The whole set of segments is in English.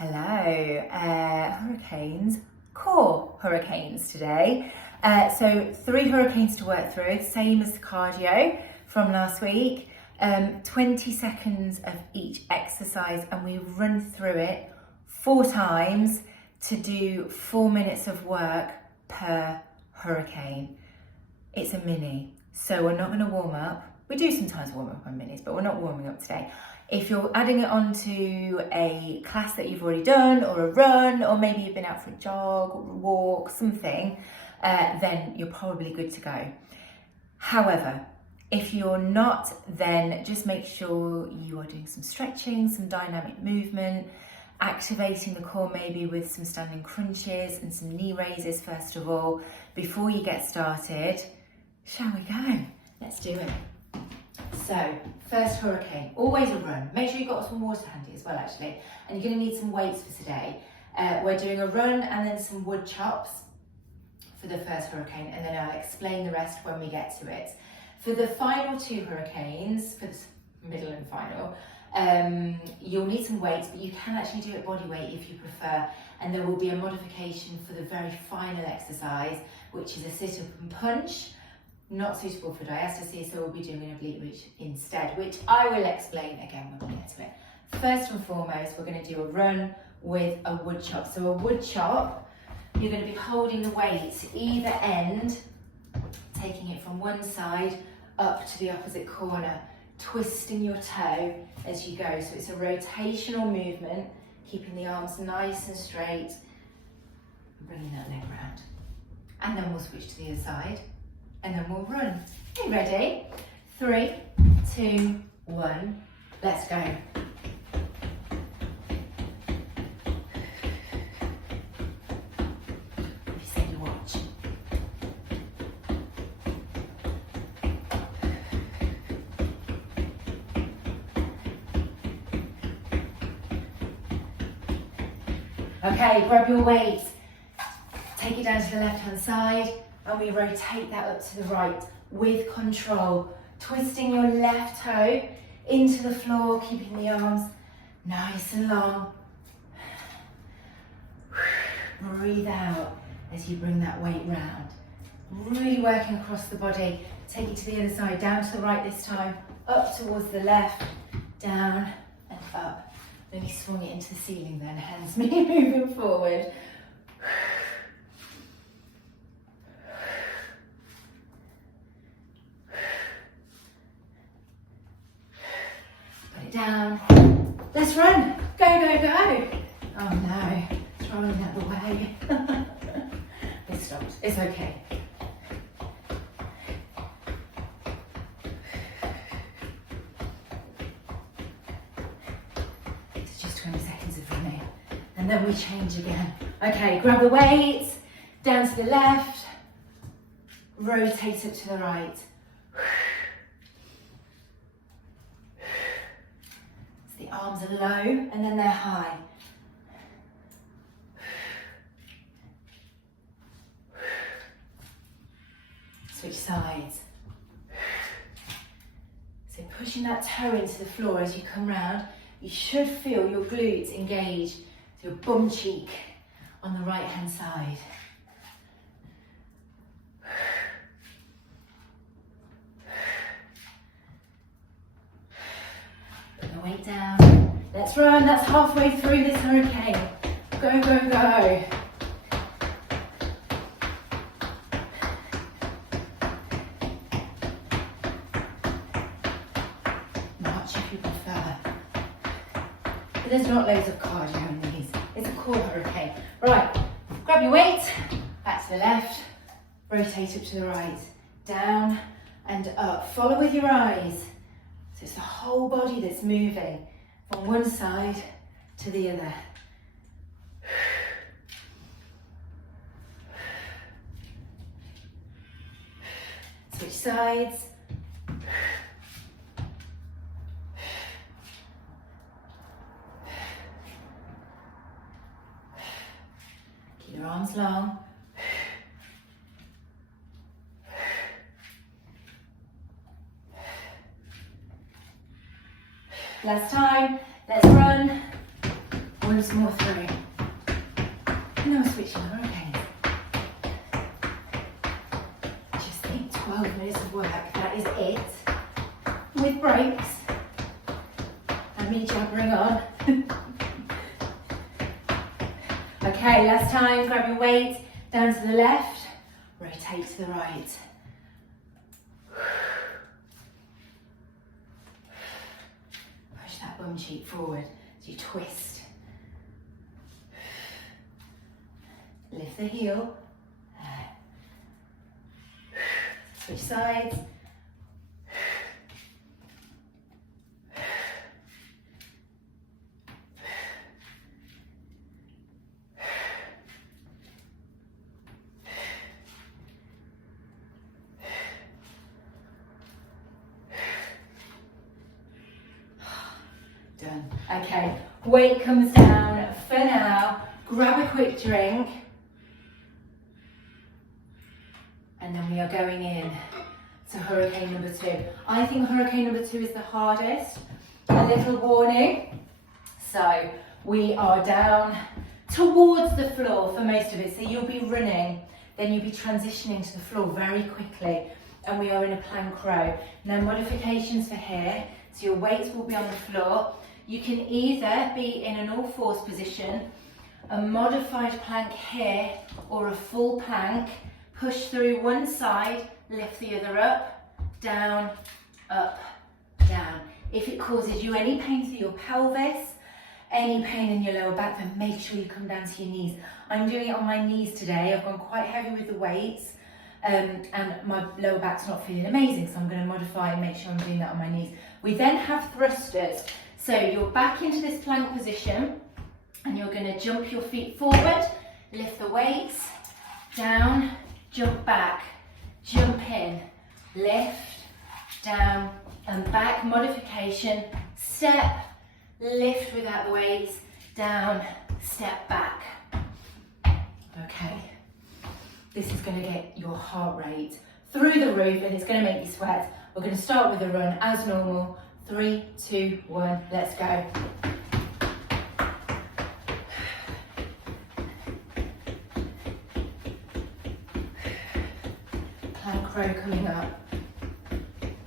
Hello, hurricanes, core hurricanes today. So 3 hurricanes to work through, same as the cardio from last week. 20 seconds of each exercise, and we run through it 4 times to do 4 minutes of work per hurricane. It's a mini, so we're not going to warm up. We do sometimes warm up on minis, but we're not warming up today. If you're adding it onto a class that you've already done, or a run, or maybe you've been out for a jog or a walk, something, then you're probably good to go. However, if you're not, then just make sure you are doing some stretching, some dynamic movement, activating the core maybe with some standing crunches and some knee raises first of all, before you get started. Shall we go? Let's do it. So, first hurricane, always a run. Make sure you've got some water handy as well actually. And you're going to need some weights for today. We're doing a run and then some wood chops for the first hurricane, and then I'll explain the rest when we get to it. For the final 2 hurricanes, for the middle and final, you'll need some weights, but you can actually do it body weight if you prefer. And there will be a modification for the very final exercise, which is a sit-up and punch. Not suitable for diastasis, so we'll be doing an oblique reach instead, which I will explain again when we get to it. First and foremost, we're going to do a run with a wood chop. So a wood chop, you're going to be holding the weight either end, taking it from one side up to the opposite corner, twisting your toe as you go. So it's a rotational movement, keeping the arms nice and straight, bringing that leg round. And then we'll switch to the other side. And then we'll run. Okay, ready? 3, 2, 1, let's go. Have you set your watch? Okay, grab your weight. Take it down to the left-hand side. And we rotate that up to the right with control, twisting your left toe into the floor, keeping the arms nice and long. Breathe out as you bring that weight round. Really working across the body. Take it to the other side, down to the right this time, up towards the left, down and up. Then you swung it into the ceiling then, hence me moving forward. Down. Let's run. Go, go, go. Oh no, it's rolling out the way. It stopped. It's okay. It's just 20 seconds of running. And then we change again. Okay, grab the weights, down to the left, rotate it to the right. The arms are low and then they're high. Switch sides. So pushing that toe into the floor as you come round, you should feel your glutes engage to your bum cheek on the right hand side. Put the weight down. Let's run. That's halfway through this hurricane. Go, go, go. March if you prefer. But there's not loads of cardio in these. It's a core hurricane. Right, grab your weight. Back to the left. Rotate up to the right. Down and up. Follow with your eyes. So it's the whole body that's moving from one side to the other. Switch sides. Keep your arms long. Last time, let's run. Once more through. Now switching hurricanes. Just think 12 minutes of work, that is it. With breaks. And me jabbering on. Okay, last time, grab your weight, down to the left, rotate to the right. Push that bum cheek forward as you twist. Lift the heel. Switch sides. Done. Okay, weight comes down for now. Grab a quick drink. And then we are going in to hurricane number 2. I think hurricane number 2 is the hardest. A little warning. So we are down towards the floor for most of it. So you'll be running, then you'll be transitioning to the floor very quickly. And we are in a plank row. Now modifications for here. So your weights will be on the floor. You can either be in an all fours position, a modified plank here, or a full plank. Push through one side, lift the other up, down, down. If it causes you any pain through your pelvis, any pain in your lower back, then make sure you come down to your knees. I'm doing it on my knees today. I've gone quite heavy with the weights, and my lower back's not feeling amazing, so I'm going to modify and make sure I'm doing that on my knees. We then have thrusters. So you're back into this plank position, and you're going to jump your feet forward, lift the weights, down, jump back, jump in, lift, down and back, modification, step, lift without the weights, down, step back. Okay, this is going to get your heart rate through the roof and it's going to make you sweat. We're going to start with a run as normal. 3, 2, 1, let's go. Plank row coming up.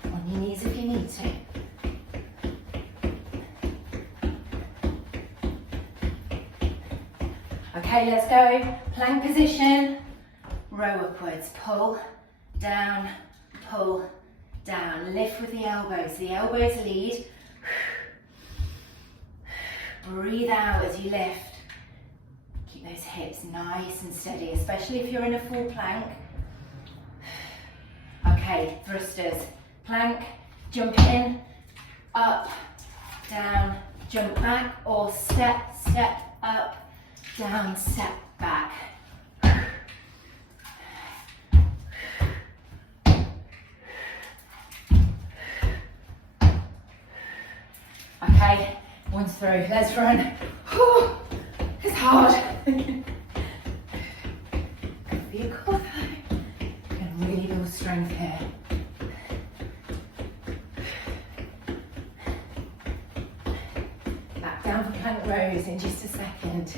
On your knees if you need to. Okay, let's go. Plank position. Row upwards. Pull, down, pull, down. Lift with the elbows. The elbows lead. Breathe out as you lift. Keep those hips nice and steady, especially if you're in a full plank. Okay, thrusters. Plank, jump in, up, down, jump back, or step, step up, down, step back. Okay, once through, let's run. Whew, it's hard. Good for your core though. You're gonna really build strength here. Back down for plank rows in just a second.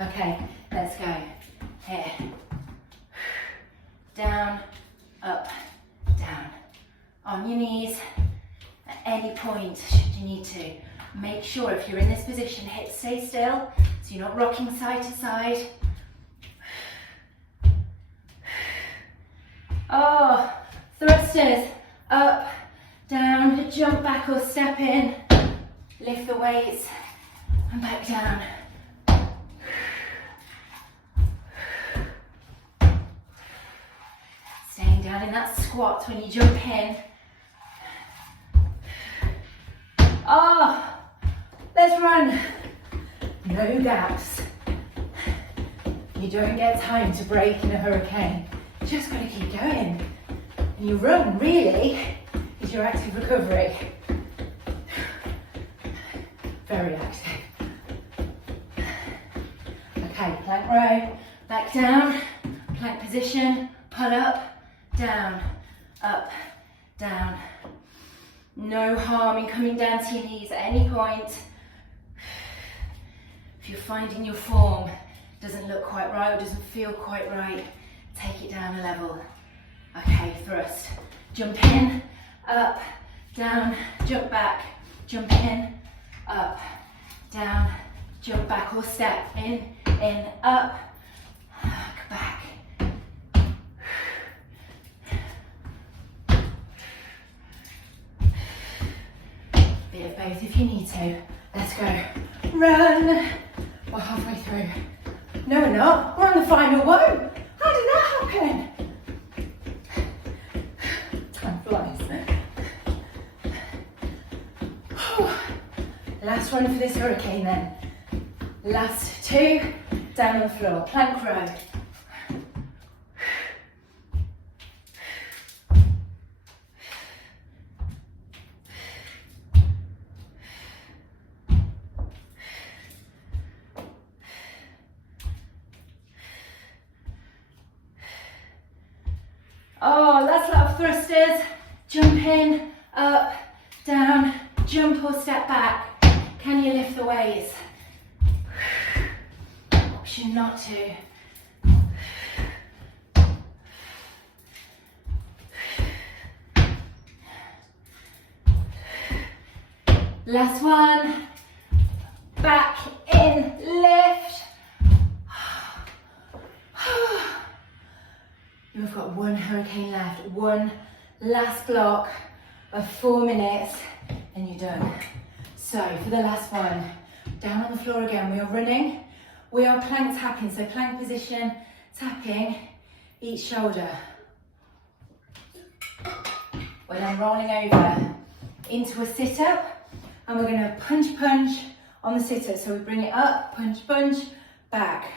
Okay, let's go. Here. Down, up, down. On your knees. At any point, should you need to, make sure if you're in this position, hips stay still, so you're not rocking side to side. Oh, thrusters, up, down, jump back or step in, lift the weights, and back down. Staying down in that squat when you jump in. Oh, let's run. No gaps. You don't get time to break in a hurricane. You just got to keep going. And you run, really, is your active recovery. Very active. Okay, plank row, back down, plank position, pull up, down, down. No harm in coming down to your knees at any point. If you're finding your form doesn't look quite right or doesn't feel quite right, take it down a level. Okay, thrust. Jump in, up, down, jump back, jump in, up, down, jump back or step in, up, back. Bit of both if you need to. Let's go. Run. We're halfway through. No, we're not. We're on the final one. How did that happen? Time flies. Last one for this hurricane then. Last two, down on the floor, plank row. Oh, last lot of thrusters. Jump in, up, down, jump or step back. Can you lift the weights? Option not to. Last one. Back in, lift. You've got one hurricane left, one last block of 4 minutes and you're done. So for the last one, down on the floor again, we are running, we are plank tapping, so plank position, tapping each shoulder. We're then rolling over into a sit-up and we're going to punch on the sit-up. So we bring it up, punch, back,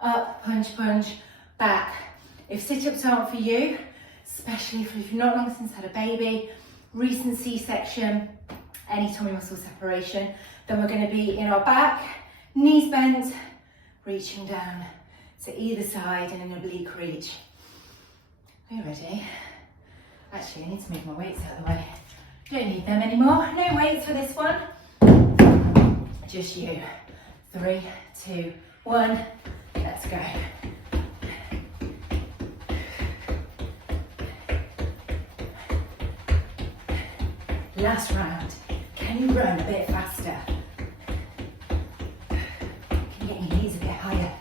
up, punch, back. If sit-ups aren't for you, especially if you've not long since had a baby, recent C-section, any tummy muscle separation, then we're going to be in our back, knees bent, reaching down to either side in an oblique reach. Are you ready? Actually, I need to move my weights out of the way. Don't need them anymore. No weights for this one. Just you. 3, 2, 1. Let's go. Last round. Can you run a bit faster? Can you get your knees a bit higher?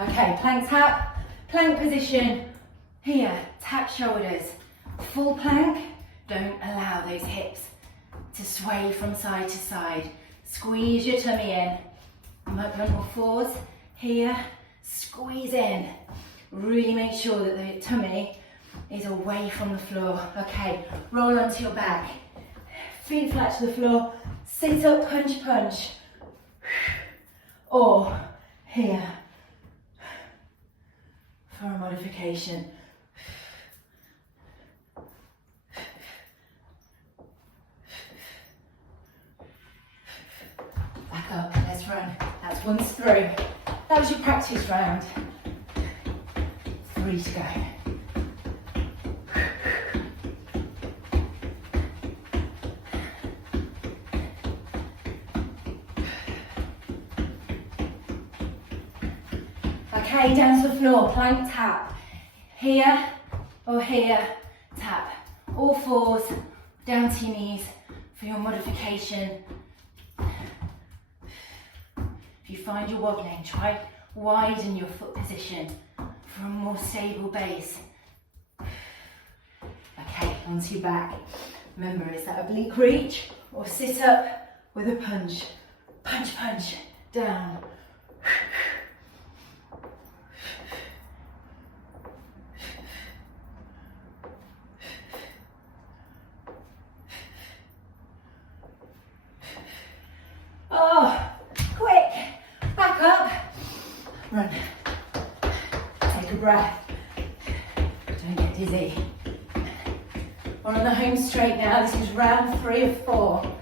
Okay, plank tap, plank position. Here, tap shoulders. Full plank, don't allow those hips to sway from side to side. Squeeze your tummy in. More fours. Here, squeeze in. Really make sure that the tummy is away from the floor. Okay, roll onto your back. Feet flat to the floor. Sit up, punch. Or here for a modification. Back up, let's run. That's once through. That was your practice round. 3 to go. Okay, down to the floor, plank tap. Here or here, tap. All fours, down to your knees for your modification. If you find you're wobbling, try widen your foot position for a more stable base. Okay, onto your back. Remember, it's that oblique reach or sit up with a punch. Punch, down. Oh, quick, back up, run, take a breath, don't get dizzy. We're on the home straight now, this is round 3 of 4.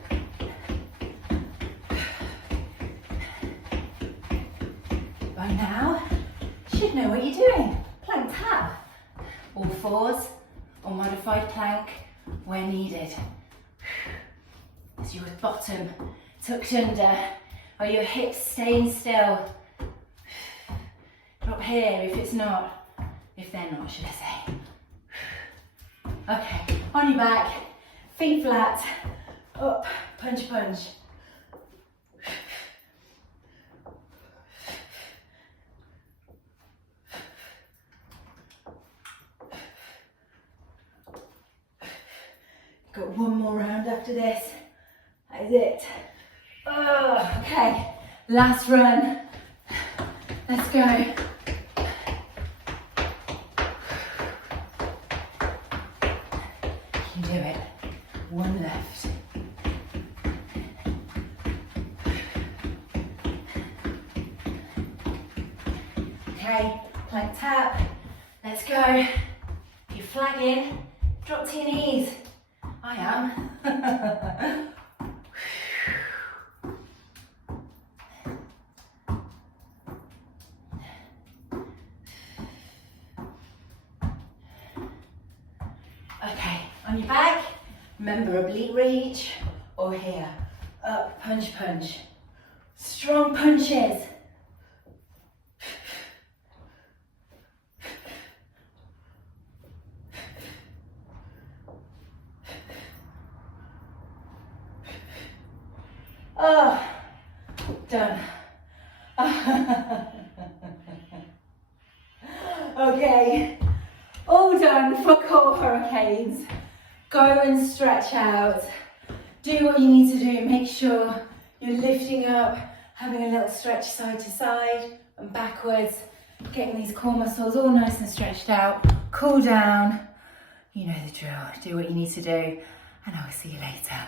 By now, you should know what you're doing, plank tap, all fours or modified plank where needed. Is your bottom tucked under? Are your hips staying still? Drop here if it's not. If they're not, should I say. Okay, on your back, feet flat, up, punch, punch. Got one more round after this. That is it. Oh, okay, last run. Let's go. You do it. One left. Okay, plank tap. Let's go. If you're flagging, drop to your knees. I am. Okay, on your back, remember oblique reach, or here, up, punch, punch. Strong punches. Oh, done. Okay, all done for core hurricanes. Go and stretch out. Do what you need to do. Make sure you're lifting up, having a little stretch side to side and backwards, getting these core muscles all nice and stretched out. Cool down. You know the drill. Do what you need to do, and I'll see you later.